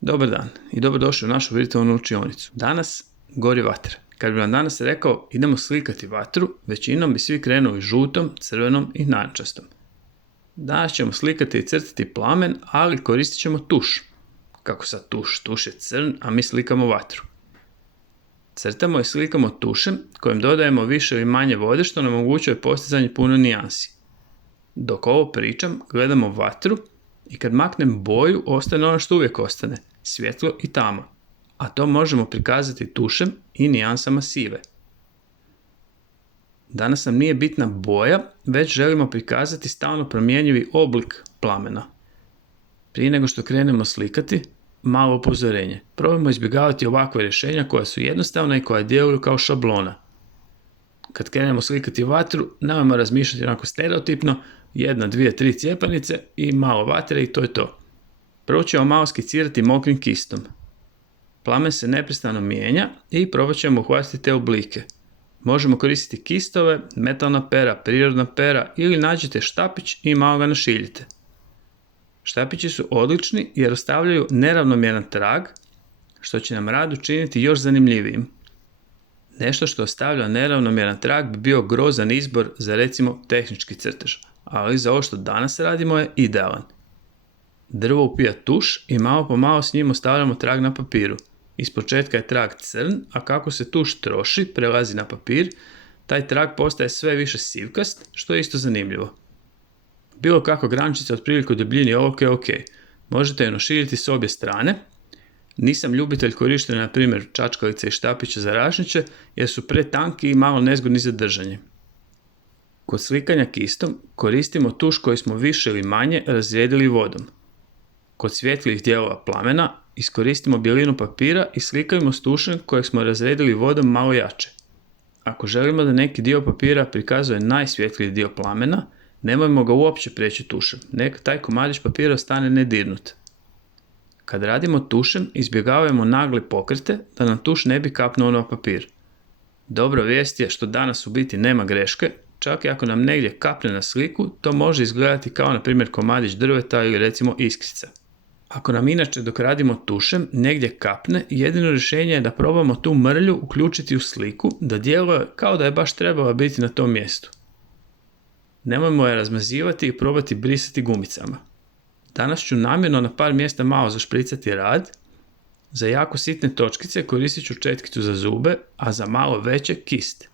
Dobar dan i dobrodošli u našu virtualnu učionicu. Danas gori vatra. Kad bi vam danas rekao idemo slikati vatru, većinom bi svi krenuli žutom, crvenom i narančastom. Danas ćemo slikati i crtati plamen, ali koristit ćemo tuš. Kako sad tuš? Tuš je crn, a mi slikamo vatru. Crtamo i slikamo tušem kojim dodajemo više ili manje vode što nam omogućuje postizanje puno nijansi. Dok ovo pričam, gledamo vatru i kad maknem boju, ostane ono što uvijek ostane, svjetlo i tama, a to možemo prikazati tušem i nijansama sive. Danas nam nije bitna boja, već želimo prikazati stalno promjenjivi oblik plamena. Prije nego što krenemo slikati, malo upozorenje. Probajmo izbjegavati ovakve rješenja koja su jednostavna i koja djeluju kao šablona. Kad krenemo slikati vatru, nemojmo razmišljati onako stereotipno, 1, 2, 3 cijepanice i malo vatre i to je to. Prvo ćemo malo skicirati mokrim kistom. Plamen se neprestano mijenja i probat ćemo uhvatiti te oblike. Možemo koristiti kistove, metalna pera, prirodna pera ili nađite štapić i malo ga našiljite. Štapići su odlični jer ostavljaju neravnomjeran trag, što će nam rad učiniti još zanimljivijim. Nešto što ostavlja neravnomjeran trag bi bio grozan izbor za recimo tehnički crtež, ali za ovo što danas radimo je idealan. Drvo upija tuš i malo po malo s njim ostavljamo trag na papiru. Ispočetka je trag crn, a kako se tuš troši, prelazi na papir, taj trag postaje sve više sivkast, što je isto zanimljivo. Bilo kako grančica otprilike u debljini je ok. Možete je naširiti s obje strane. Nisam ljubitelj korištenja na primjer čačkalice i štapića za rašniće jer su pretanki i malo nezgodni za držanje. Kod slikanja kistom koristimo tuš koji smo više ili manje razrijedili vodom. Kod svjetlijih dijelova plamena iskoristimo bjelinu papira i slikajmo s tušem kojeg smo razredili vodom malo jače. Ako želimo da neki dio papira prikazuje najsvjetliji dio plamena, nemojmo ga uopće prijeći tušem, neka taj komadić papira ostane nedirnut. Kad radimo tušem, izbjegavajmo nagle pokrete da nam tuš ne bi kapnuo na papir. Dobra vijest je što danas u biti nema greške, čak i ako nam negdje kapne na sliku, to može izgledati kao na primjer komadić drveta ili recimo iskrica. Ako nam inače dok radimo tušem negdje kapne, jedino rješenje je da probamo tu mrlju uključiti u sliku da djeluje kao da je baš trebala biti na tom mjestu. Nemojmo je razmazivati i probati brisati gumicama. Danas ću namjerno na par mjesta malo zašpricati rad. Za jako sitne točkice koristit ću četkicu za zube, a za malo veće kist.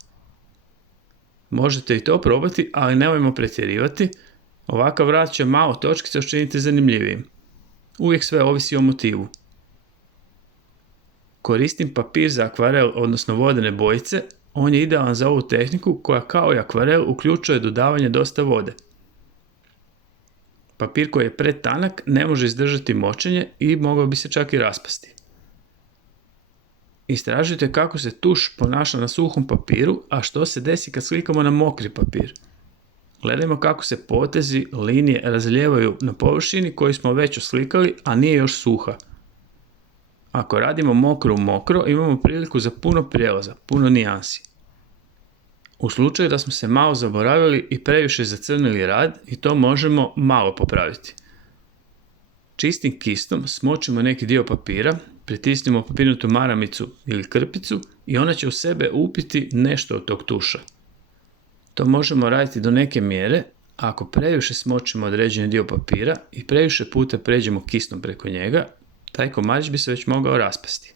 Možete i to probati, ali nemojmo pretjerivati. Ovakav rad će malo točkice učiniti zanimljivijim. Uvijek sve ovisi o motivu. Koristim papir za akvarel, odnosno vodene bojice. On je idealan za ovu tehniku koja kao i akvarel uključuje dodavanje dosta vode. Papir koji je pretanak ne može izdržati močenje i mogao bi se čak i raspasti. Istražite kako se tuš ponaša na suhom papiru, a što se desi kad slikamo na mokri papir. Gledajmo kako se potezi, linije razlijevaju na površini koju smo već oslikali, a nije još suha. Ako radimo mokro u mokro, imamo priliku za puno prijelaza, puno nijansi. U slučaju da smo se malo zaboravili i previše zacrnili rad, i to možemo malo popraviti. Čistim kistom smočimo neki dio papira, pritisnimo papirnatu maramicu ili krpicu i ona će u sebe upiti nešto od tog tuša. To možemo raditi do neke mjere, a ako previše smočimo određeni dio papira i previše puta pređemo kistom preko njega, taj komadić bi se već mogao raspasti.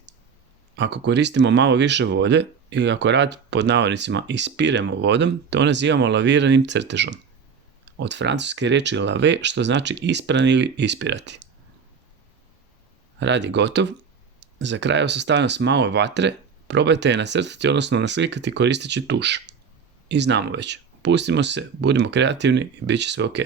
Ako koristimo malo više vode ili ako rad pod navodnicima ispiremo vodom, to nazivamo laviranim crtežom. Od francuske riječi lave što znači ispran ili ispirati. Rad je gotov. Za kraj vas ostavljam s malo vatre, probajte je nacrtati odnosno naslikati koristeći tuš. I znamo već, pustimo se, budimo kreativni i bit će sve ok.